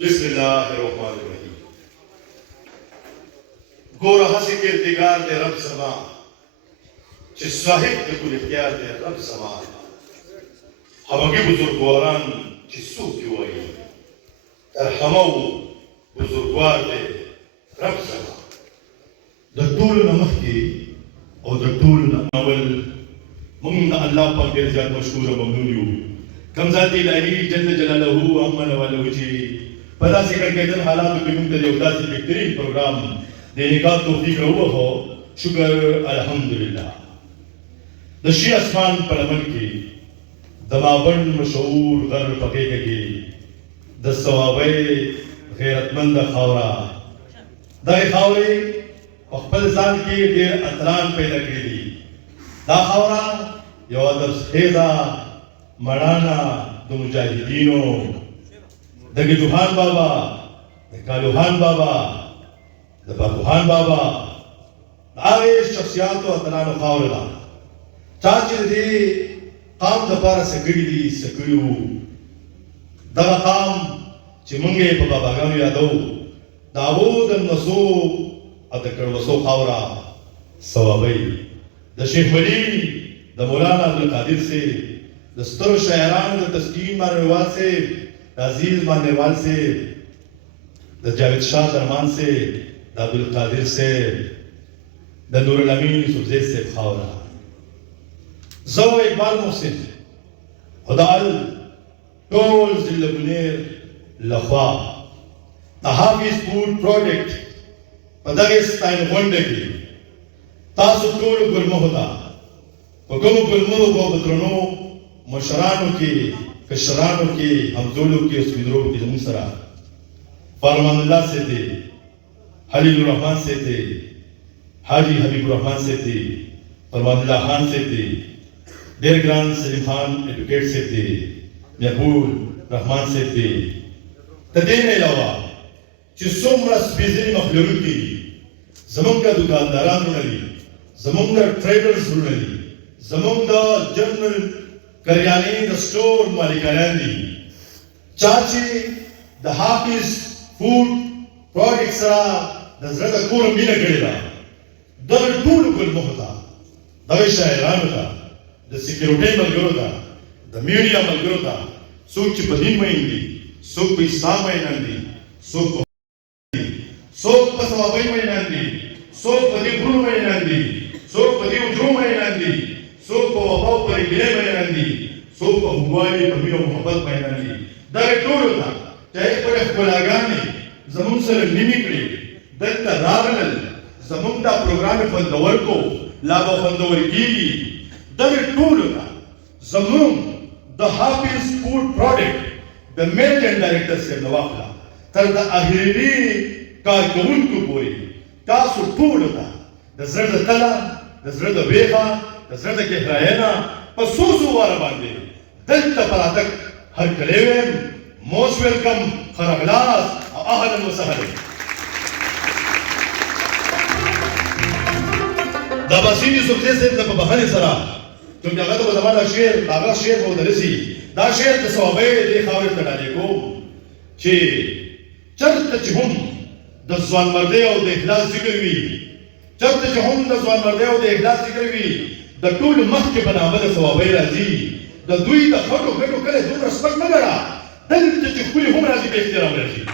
बिस्मिल्लाहिर्रहमानिर्रहीम। गोरा हसी किरदिगार दे रब समा चे साहिब दे कुल इख्तियार दे रब समा हमगे बुजुर्गवारान चे सू क्यों आई तरहमो बुजुर्गवार दे रब समा दक्तूर नमक की और दक्तूर नवल मुंगा अल्लाह पाक के ज़ात मशहूर ममनून कमज़ाती लाही जल्द जलालहू अम्मा नवालहू जी पता से करके जन हालात के मुंतज़ योदा से बेहतरीन प्रोग्राम देने का तौफीक हुआ हो शुक्र अल्हम्दुलिल्लाह। दशी आसमान पर अमन की दमाबन मशहूर घर पके की दसवाबे गैरतमंद खावरा दाए खावरे अखबल जान की देर अतरान पैदा की दा खावरा यो अदब खेजा मराना दो मुजाहिदीनों दगे दुहान बाबा दकालुहान बाबा दबाकुहान बाबा आवे शख्सियात व तनान खावला चाची दे काम दपार सकड़ी दी सकड़ू दगा काम चिमंगे बाबा बागानु यादव दाऊद नसो अतकड़ वसो खावरा सवाबई द शेख वली द मौलाना अब्दुल कादिर से दस्तर शायरान द तस्कीन मारने वाल से अजीज मानने वाल से द जावेद शाह दरमान से द अब्दुल कादिर से द नूरुल अमीन सुबज़े से खावरा ज़ो इकबाल मोहसिन खुदाल टोल जिले बुनेर लखवा द हाफिज फूड प्रोजेक्ट पदागिस्तान वंडगी तासु टोल गुलमोहदा पगम गुलमोह को बतरनो मशरानों की कशरानों की हमजोलों की उस विद्रोह की जमुसरा फरमानुल्लाह से थे हलीलुर रहमान से थे हाजी हबीबुर रहमान से थे फरमानुल्लाह खान से थे देर ग्रांड सलीम खान एडवोकेट से थे महबूब रहमान से थे तदेन अलावा चिसोमरस बिजली मखलूर की जमंगा दुकानदारान रुनली जमंगा ट्रेडर्स रुनली जमंगा जनरल करियानी द स्टोर मालिकानी चाची the Hafiz food projects the ज़्यादा कोर मिला करेगा दर टूल कुल मोहता दवे शायरान का द सिक्योरिटी मलगरोदा द मीडिया मलगरोदा सूच पदीन मईंदी सूक भी सामयनंदी सूक सोक पसवाबई मईनंदी सोक पदी गुरु मईनंदी सोक पदी उजरू मईनंदी सोक को वफाव पर गिरे मईनंदी सोक को हुआई पमीनो मोहब्बत मईनंदी दर टूल था चाहे पड़े खुलागानी जमुन सर निमिकड़ी दत्ता रागनल जमुनदा प्रोग्राम फंदवर को लाभा फंदवर की दर टूल था जमुन द हाफिज फूड प्रोडक्ट द मेजर डायरेक्टर से नवाखला तर द आखिरी कारकुन को बोली तासु टूल था द ज़र्द तला द ज़र्द वेखा द ज़र्द के हरायना पसोसु वाला बांधे दत्ता परातक हर कलेवेम मोस्ट वेलकम खरगलास अहलन व सहलन दबासीनी सुबज़े से तब बहने सरा तुम जगह तो ज़माना शेर लागा शेर वो दरसी दा शेर तस्वाबे दे खावर तड़ाले को चे चर्त चहुम दस्वान मर्दे और देखलास जिक्र भी चर्त चहुम दस्वान मर्दे और देखलास जिक्र भी द टूल मख के बनावट तस्वाबे राजी द दुई द फोटो फोटो करे दूर रस्पत न करा दल चुकुली हम राजी बेचते राम राजी